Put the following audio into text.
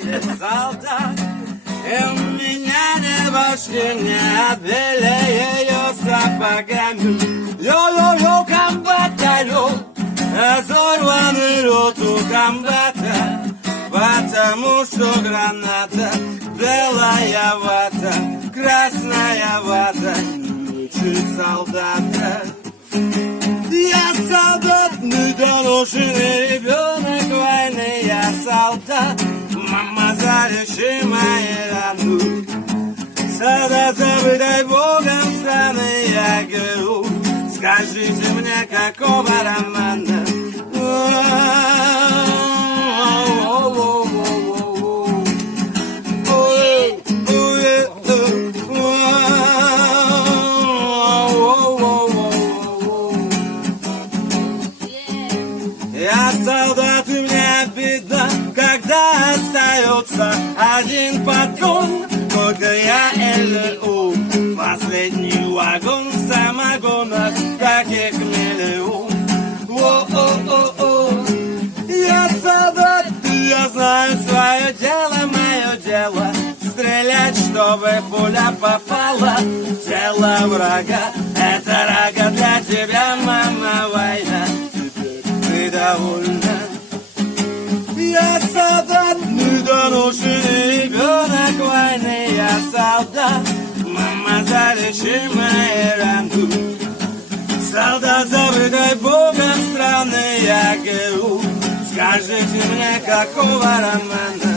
Солдат, и у меня девушки не отбили ее сапогами. Йо-йо-йо, комбата, йо, разорванный рот у комбата, потому что граната, белая вата, красная вата, учит солдата. Я солдат, недоношенный ребенок войны, я солдат, мама, залечи мои раны. Солдат, забытой Богом страны, я говорю, скажите мне, какого романа? Я солдат, у меня беда, когда остается один патрон, только я ЛУ. Последний вагон самогона, таких миллион. О-о-о-о. Я солдат, я знаю свое дело, мое дело. Стрелять, чтобы пуля попала в тело врага. Это рога для тебя, мама, война. Ты довольна? Я солдат, недоношенный ребенок войны. Я солдат, мама, залечи мои раны. Солдат, забытой Богом страны, я говорю, скажите мне, какого романа?